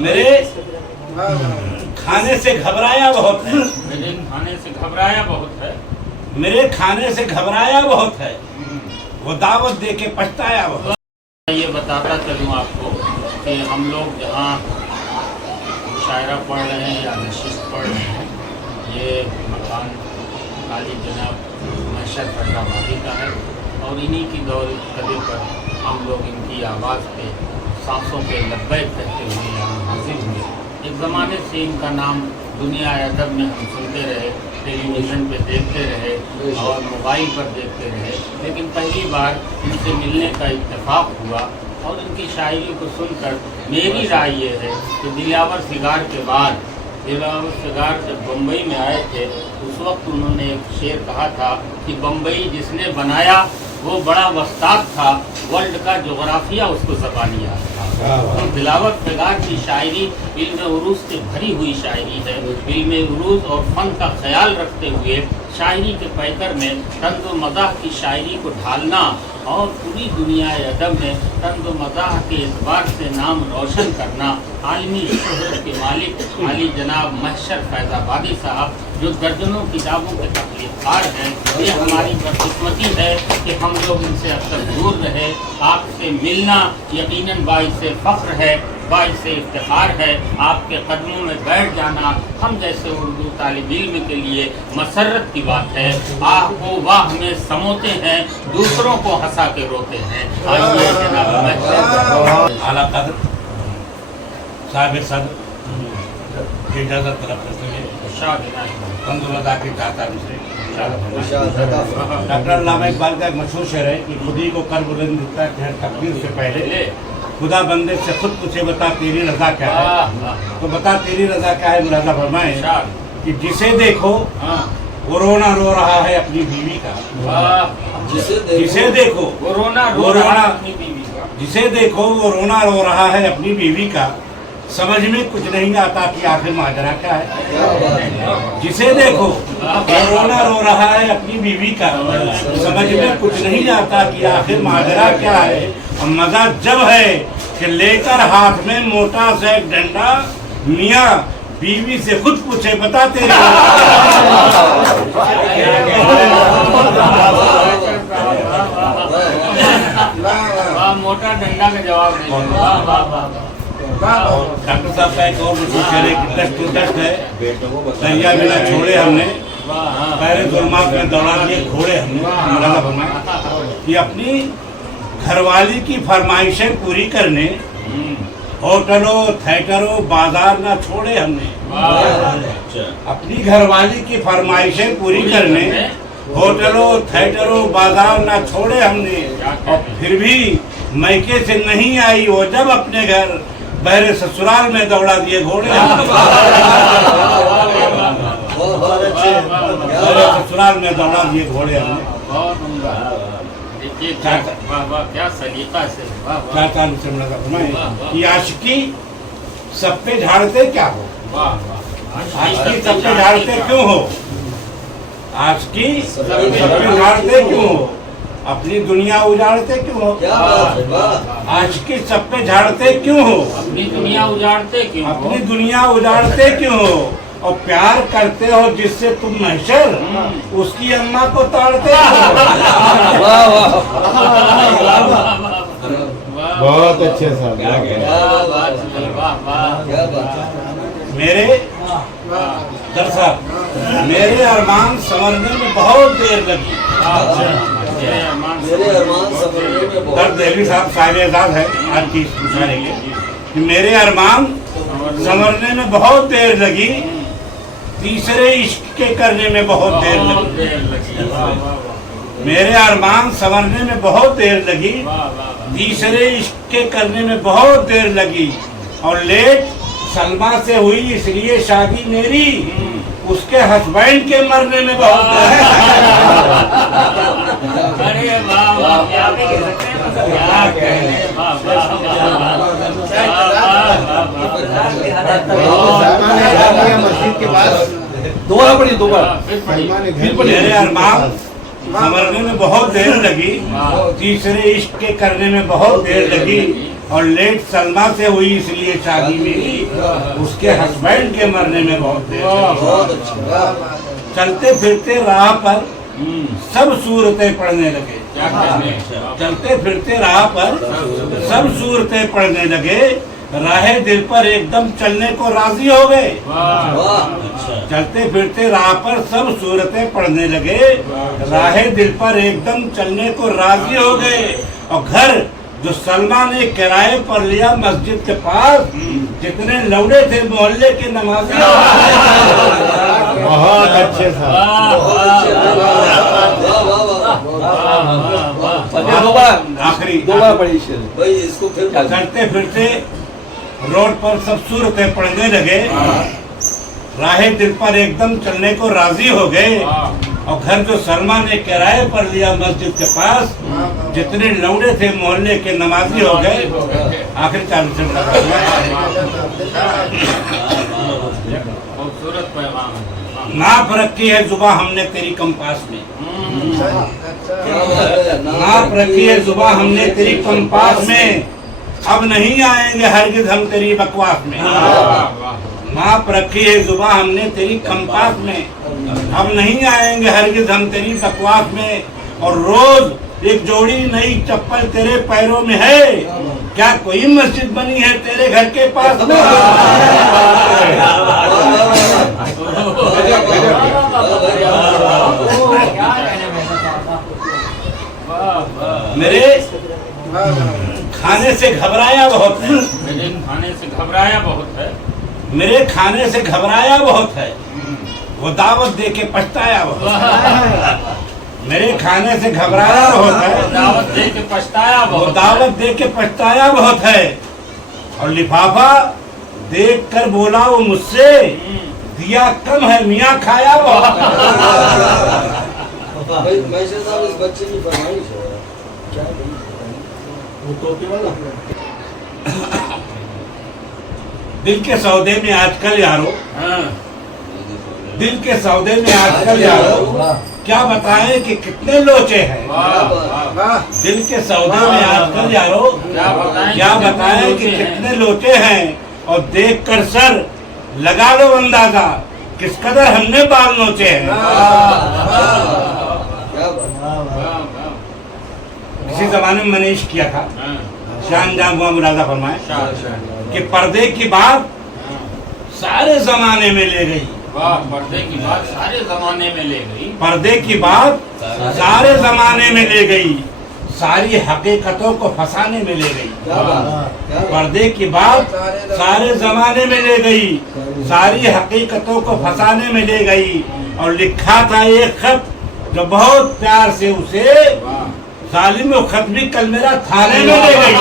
मेरे खाने से घबराया बहुत है। मेरे खाने से घबराया बहुत है। मेरे खाने से घबराया बहुत है। वो दावत दे के पछताया बहुत। ये बताता चलूँ आपको कि हम लोग जहाँ मुशायरा पढ़ रहे हैं या नशिस्त पढ़ रहे हैं, ये मकान काली जनाब महशर फैजाबादी का है और इन्हीं की दौर कदे पर हम लोग इनकी आवाज़ पे सांसों पे लब्बैक कहते हुए यहाँ हाजिर हुए। एक ज़माने से इनका नाम दुनिया अदब में हम सुनते रहे, टेलीविज़न पे देखते रहे और मोबाइल पर देखते रहे, लेकिन पहली बार इनसे मिलने का इत्तेफाक हुआ और इनकी शायरी को सुनकर मेरी राय ये है कि दिलावर फिगार के बाद दिलावर फिगार जब बम्बई में आए थे उस वक्त उन्होंने एक शेर कहा था कि बम्बई जिसने बनाया वो बड़ा वस्ताद था, वर्ल्ड का जोग्राफिया उसको ज़बानी आता था। तो दिलावर फिगार की शायरी इल्म उरूज से भरी हुई शायरी है। इल्म उरूज और फ़न का ख्याल रखते हुए शायरी के पैकर में तंज़ मज़ाह की शायरी को ढालना और पूरी दुनिया अदब में तंज़ मज़ाह के एतबार से नाम रोशन करना आलमी शोहरत के मालिक आली जनाब महशर फैजाबादी साहब जो दर्जनों किताबों के तख्लीक़ार हैं, ये हमारी बदकिस्मती है कि हम लोग इनसे अब तक दूर रहे। आपसे मिलना यकीनन बाइसे फ़ख्र है, बाइसे इफ्तिखार है। आपके कदमों में बैठ जाना हम जैसे उर्दू तालिब इल्म के लिए मसरत की बात है। आह को वाह में समोते हैं, दूसरों को हंसा के रोते हैं। आइए जनाब आला कदर साहिब सदर की इजाज़त तरफ करते हुए तंदुरुस्ती की चाहता डॉक्टर अल्लामा इकबाल का एक मशहूर शेर है कि खुद ही को कर बुलंद दिखता है तकदीर से पहले खुदा बंदे से खुद पूछे बता तेरी रजा क्या है। तो बता तेरी रजा क्या है। मुरादा फरमाए कि जिसे देखो वो रोना रो रहा है अपनी बीवी का। जिसे देखो वो रोना जिसे देखो वो रोना रो रहा है अपनी बीवी का। समझ में कुछ नहीं आता कि आखिर माजरा क्या है। जिसे देखो वो रोना रो रहा है अपनी बीवी का। समझ में कुछ नहीं आता कि आखिर माजरा क्या है। और मजा जब है कि लेकर हाथ में मोटा सा एक डंडा मियाँ बीवी से खुद पूछे बता तेरे मोटा डंडा का जवाब नहीं। डॉक्टर साहब का एक और मशहूर शेर है कि टच टू टच है दरिया बिना छोड़े हमने पहले जुल्मात में दौड़ा दिए घोड़े हमने। मुरादा फरमाया कि अपनी घरवाली की फरमाइशें पूरी करने होटलों थिएटरों बाजार ना छोड़े हमने। अपनी घरवाली की फरमाइशें पूरी करने होटलों थिएटरों बाजार ना छोड़े हमने। और फिर भी मैके से नहीं आई वो जब अपने घर बहरे ससुराल में दौड़ा दिए घोड़े। ससुराल में दौड़ा दिए घोड़े हमने। क्या सलीका से कि आशिकी सब पे झाड़ते क्या हो। आशिकी सब पे झाड़ते क्यों हो। आशिकी सब पे झाड़ते क्यों हो। अपनी दुनिया उजाड़ते क्यों हो। आशिकी सब पे झाड़ते क्यों हो। अपनी दुनिया उजाड़ते क्यों हो। अपनी दुनिया उजाड़ते क्यों हो। और प्यार करते हो जिससे तुम महशर उसकी अम्मा को ताड़ते हो। बहुत अच्छे साहब। मेरे दरअसल मेरे अरमान संवरने में बहुत देर लगी। दर्द दहली साहब साहिब एजाज है आज की मुशायरे के कि मेरे अरमान संवरने में बहुत देर लगी, तीसरे इश्क के करने में बहुत देर लगी। मेरे अरमान संवरने में बहुत देर लगी, तीसरे इश्क के करने में बहुत देर लगी। और लेट सलमा से हुई इसलिए शादी मेरी, उसके हस्बैंड के मरने में बहुत देर। अरे वाह मस्जिद के पास दोबारा पढ़िए दोबारा। मेरे अरमान संवरने में बहुत देर लगी, तीसरे इश्क के करने में बहुत देर लगी, और लेट सलमा से हुई इसलिए शादी मेरी, उसके हस्बैंड के मरने में बहुत देर लगी। चलते फिरते राह पर सब सूरतें पढ़ने लगे, चलते फिरते राह पर सब सूरतें पढ़ने लगे, राहे दिल पर एकदम चलने को राजी हो गए। चलते फिरते राह पर सब सूरतें पढ़ने लगे, राहे दिल पर एकदम चलने को राजी हो गए, और घर जो सलमा ने किराए पर लिया मस्जिद के पास, जितने लौड़े थे मोहल्ले के नमाजी, बहुत अच्छे आखिरी भाई इसको फिर चलते फिरते रोड पर सब सूरतें पढ़ने लगे, राहे दिल पर एकदम चलने को राजी हो गए, और घर जो सलमा ने किराए पर लिया मस्जिद के पास, जितने लौड़े थे मोहल्ले के नमाजी हो गए। आखिर चालू से खूबसूरत पैगाम है। नाप रखी है जुबा हमने तेरी कंपास में, नाप रखी है जुबा हमने तेरी कंपास में, अब नहीं आएंगे हरगिज़ हम तेरी बकवास में। नाप रखी है जुबा हमने तेरी कंपास में, अब नहीं आएंगे हरगिज़ हम तेरी बकवास में, और रोज एक जोड़ी नई चप्पल तेरे पैरों में है, क्या कोई मस्जिद बनी है तेरे घर के पास में? मेरे खाने से घबराया बहुत है, मेरे खाने से घबराया बहुत है, मेरे खाने से घबराया बहुत है, वो दावत दे के पछताया बहुत है। मेरे खाने से घबराया बहुत है, दावत दे के पछताया वो बहुत, दावत दे के पछताया बहुत है, और लिफाफा देख कर बोला वो मुझसे, दिया कम है मियाँ खाया बहुत है। भाई मैसेज साहब इस बच्चे की फरमाइश है क्या वो टोपी वाला दिल के सौदे में आजकल यारो, दिल के सौदे में आजकल यारो, क्या बताएं कि कितने लोचे हैं। दिल के सौदे में आजकल यारो, क्या बताएं कि कितने लोचे हैं, और देख कर सर लगा लो अंदाजा किस कदर हमने बाल नोचे हैं। किसी जमाने में मैंने इश्क किया था, शान जान हुआ मुरादा फरमाए कि पर्दे की बात सारे जमाने में ले गई, पर्दे की बात सारे जमाने में ले गई, पर्दे की बात सारे जमाने में ले गई, सारी हकीकतों को फंसाने में ले गई। पर्दे की बात सारे जमाने में ले गई, सारी हकीकतों को फंसाने में ले गई, और लिखा था एक खत जो बहुत प्यार से उसे, जालिम वो खत भी कल मेरा थाने में ले गई।